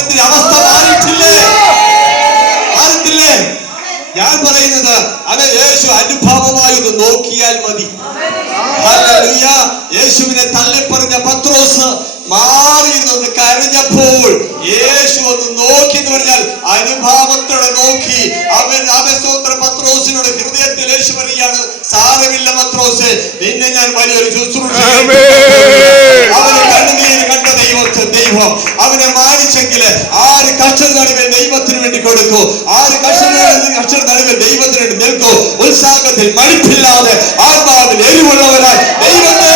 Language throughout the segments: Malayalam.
ഭവനത്തിന്റെ അവസ്ഥ മാറിയിട്ടില്ലേ? മാറിയിട്ടില്ലേ? ഞാൻ പറയുന്നത് അവൻ യേശു അനുഭവമായി ഒന്ന് നോക്കിയാൽ മതി. ഹല്ലേലൂയ. യേശുവിനെ തള്ളിപ്പറഞ്ഞ പത്രോസ് മാറിയിരുന്നത് കരഞ്ഞപ്പോൾ യേശു ഒന്ന് നോക്കി എന്ന് പറഞ്ഞാൽ അനുഭാവത്തോടെ നോക്കി. അവൻ സ്വന്തം പത്രോസിനോട് ഹൃദയത്തിൽ യേശു പറയുകയാണ്, സാരമില്ല പത്രോസ്, നിന്നെ ഞാൻ വലിയൊരു ശുശ്രൂഷ. അവന് കണ്ണുനീര് കണ്ട ദൈവം അവനെ മാനിച്ചെങ്കിൽ 6 കക്ഷര നടുവിൽ ദൈവത്തിന് വേണ്ടി കൊടുക്കൂ. 6 കക്ഷര നടുവിൽ ദൈവത്തിന് വേണ്ടി നിൽക്കൂ. ഉത്സാഹത്തിൽ മടുപ്പില്ലാതെ ആത്മാവിൽ എരിവുള്ളവരായി ദൈവത്തെ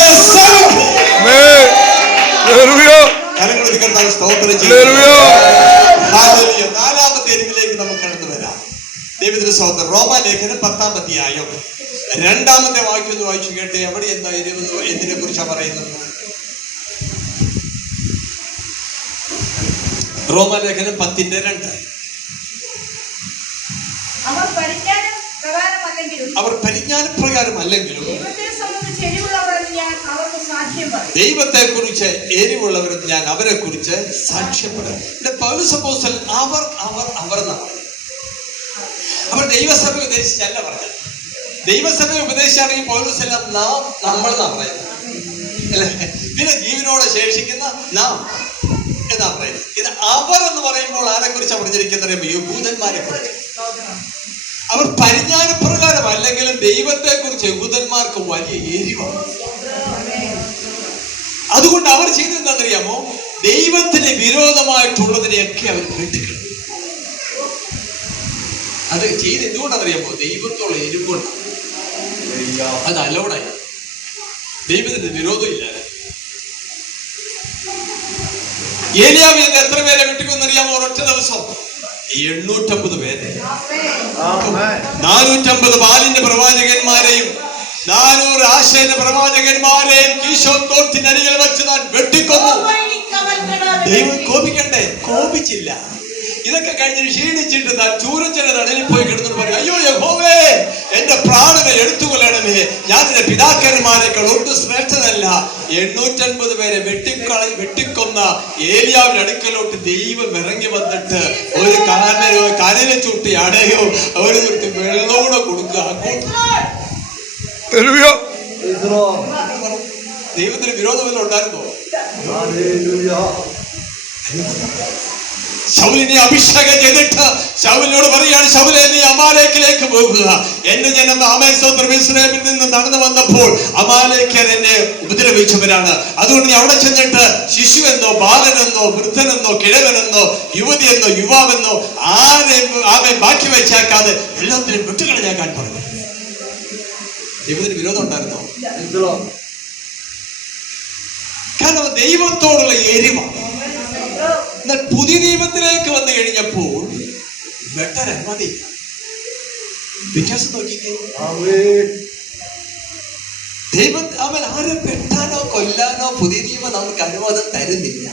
നാലാമത്തെ എരിവിലേക്ക് നമുക്ക് കടന്നു വരാം. ദൈവത്തിന്റെ സഹോദരൻ, റോമാലേഖനം 10-ാം അധ്യായം 2-ാമത്തെ വാക്യം ഒന്ന് വായിച്ചു കേട്ടെ. എവിടെ എന്താ എരിവ്, എന്തിനെ കുറിച്ചാണ് പറയുന്നത്? റോമാലേഖനം 10:2. അവർ പരിജ്ഞാനപ്രകാരം അല്ലെങ്കിലും ദൈവത്തെ കുറിച്ച് എരിവുള്ളവരെന്ന് ഞാൻ അവരെ കുറിച്ച് സാക്ഷ്യപ്പെടും. പൗലോസ് അപ്പോസ്തലൻ അവർ എന്നാ പറഞ്ഞത്. അവർ ദൈവസഭ ഉപദേശിച്ചല്ല പറഞ്ഞത്. ദൈവസഭ ഉപദേശിച്ചാണെങ്കിൽ പൗലോസ് എല്ലാം നാം, നമ്മൾ എന്നാ പറയുന്നത് അല്ലെ. പിന്നെ ജീവനോടെ ശേഷിക്കുന്ന നാം എന്നാ പറയുന്നത്. ഇത് അവർ എന്ന് പറയുമ്പോൾ ആരെ കുറിച്ചാണ് പറഞ്ഞിരിക്കുന്നത്? യഹൂദന്മാരെ കുറിച്ച്. അവർ പരിജ്ഞാനപ്രകാരം അല്ലെങ്കിലും ദൈവത്തെ കുറിച്ച് യഹൂദന്മാർക്ക് വലിയ എരിവാണ്. അതുകൊണ്ട് അവർ ചെയ്തത് എന്താണെന്നറിയാമോ? ദൈവത്തിന് വിരോധമായിട്ടുള്ളതിനെയൊക്കെ അവർ കേട്ടിട്ടുണ്ട്. അത് ചെയ്ത് എന്തുകൊണ്ടാണെന്നറിയാമോ? ദൈവത്തോളം എരിവുകൊണ്ട്. അത് അലൗഡായി. ദൈവത്തിന് വിരോധം ഇല്ല. ഏലിയാവ് എത്ര പേരെ വെട്ടിക്കൊന്നറിയാമോ? ഒരൊറ്റ ദിവസം 850 പേരെ. 450 ബാലിന്റെ പ്രവാചകന്മാരെയും 400 ആശയുടെ പ്രവാചകന്മാരെയും കീശോൻ തോട്ടിനരികിൽ വെച്ച് താൻ വെട്ടിക്കൊന്നു. ദൈവം കോപിക്കണ്ടേ? കോപിച്ചില്ല. ഇതൊക്കെ കഴിഞ്ഞ് ക്ഷീണിച്ചിട്ട് താൻ ചൂരച്ചന്റെ തടലിൽ പോയി കിടന്നു പറയും, അയ്യോ യഹോവേ, എന്റെ പ്രാണനെ എടുത്തുകൊള്ളണമേ, ഞാൻ എന്റെ പിതാക്കന്മാരെക്കാൾ ഒട്ടും ശ്രേഷ്ഠനല്ല. 850 പേരെ വെട്ടിക്കൊന്ന ഏലിയാവിന്റെ അടുക്കലോട്ട് ദൈവം ഇറങ്ങി വന്നിട്ട് ഒരു കനലെ ചുട്ടി അടയോ ഒരു ചുട്ടി വെള്ളമൂടെ കൊടുക്കുക. ദൈവത്തിന് വിരോധമല്ല ഉണ്ടായിരുന്നോ? ശൗലിനെ അഭിഷേകം ചെയ്തിട്ട് ശൗലിനോട് പറയാണ്, ശൗലേ, നീ അമാലേക്കിലേക്ക് പോകുക. എന്റെ ജനം ഇസ്രായേലിൽ നിന്ന് നടന്നു വന്നപ്പോൾ അമാലേക്കർ എന്നെ ഉപദ്രവിച്ചവരാണ്. അതുകൊണ്ട് നീ അവിടെ ചെന്നിട്ട് ശിശുവെന്നോ ബാലനെന്നോ വൃദ്ധനെന്നോ കിഴവനെന്നോ യുവതിയെന്നോ യുവാവെന്നോ ആരെയും ബാക്കി വെച്ചേക്കാതെ എല്ലാത്തിനും വിട്ടുകളഞ്ഞാക്കാൻ പറഞ്ഞു. ദൈവത്തിന് വിരോധം ഉണ്ടായിരുന്നോ? കാരണം ദൈവത്തോടുള്ള എരിവാണ്. എന്നാൽ പുതിയ നിയമത്തിലേക്ക് വന്നു കഴിഞ്ഞപ്പോൾ വെട്ടാൻ അനുമതിയില്ല. വ്യത്യാസം നോക്കിക്കേ. ദൈവം അവൻ ആരെ വെട്ടാനോ കൊല്ലാനോ പുതിയ നിയമം നമുക്ക് അനുവാദം തരുന്നില്ല.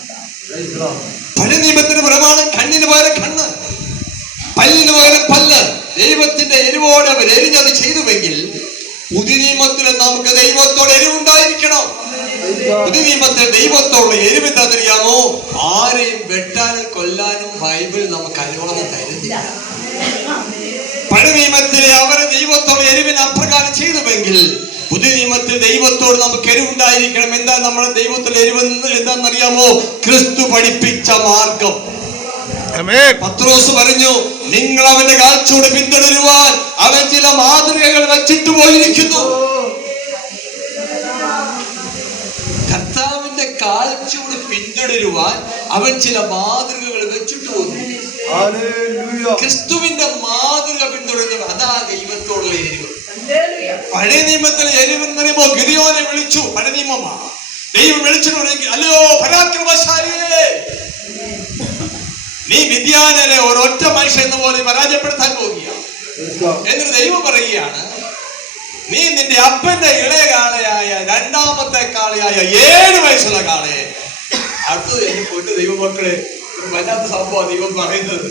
പഴയ നിയമത്തിന് പ്രമാണം കണ്ണിന് പകരം കണ്ണ്, പല്ലിന് പകരം പല്ല്. ദൈവത്തിന്റെ എരിവോടെ അവർ എരിഞ്ഞത് ചെയ്തുവെങ്കിൽ പുതിയ നിയമത്തിൽ നമുക്ക് ദൈവത്തോട് എരിവുണ്ടായിരിക്കണം. പുതിയ നിയമത്തിൽ ദൈവത്തോടുള്ള എരിവ് എന്താണെന്നറിയാമോ? ആരെയും വെട്ടാനും കൊല്ലാനും ബൈബിൾ നമുക്ക് അനുവാദം തരുന്നില്ല. പഴയ നിയമത്തിലെ അവരെ ദൈവത്തോട് എരിവിന് അപ്രകാരം ചെയ്തുവെങ്കിൽ പുതിയ നിയമത്തിൽ ദൈവത്തോട് നമുക്ക് എരിവുണ്ടായിരിക്കണം. എന്താ നമ്മുടെ ദൈവത്തിൽ എരിവ് എന്താണെന്നറിയാമോ? ക്രിസ്തു പഠിപ്പിച്ച മാർഗം. പത്രോസ് പറഞ്ഞു, നിങ്ങൾ അവന്റെ കാൽച്ചുവട് പിന്തുടരുവാൻ അവൻ ചില മാതൃകകൾ വെച്ചിട്ട് പോയിരിക്കുന്നു. കർത്താവിന്റെ കാൽച്ചുവട് പിന്തുടരുവാൻ അവൻ ചില മാതൃകകൾ വെച്ചിട്ട് പോകുന്നു. ക്രിസ്തുവിന്റെ മാതൃക പിന്തുടരുന്നത് അതാ ദൈവത്തോടുള്ള എരിവ്. പഴയ നിയമത്തിലെ എരിവ് എന്ന് പറയുമ്പോ ഗിദിയോനെ വിളിച്ചു. പഴയ നിയമമാ. ദൈവം വിളിച്ചിട്ട് പറയും, അല്ലയോ പരാക്രമശാലിയേ, നീ മിദ്യാനിലെ ഒരൊറ്റ മനുഷ്യൻ എന്ന പോലെ പരാജയപ്പെടുത്താൻ പോവുകയാണ്. എന്നിട്ട് ദൈവം പറയുകയാണ്, നീ നിന്റെ അപ്പന്റെ ഇളയ കാളയായ 2ാമത്തെ കാളയായ 7 വയസ്സുള്ള കാളയെ അടുത്തത് എന്നെ പോയിട്ട് ദൈവമക്കളെ വല്ലാത്ത സംഭവം ദൈവം പറയുന്നത്.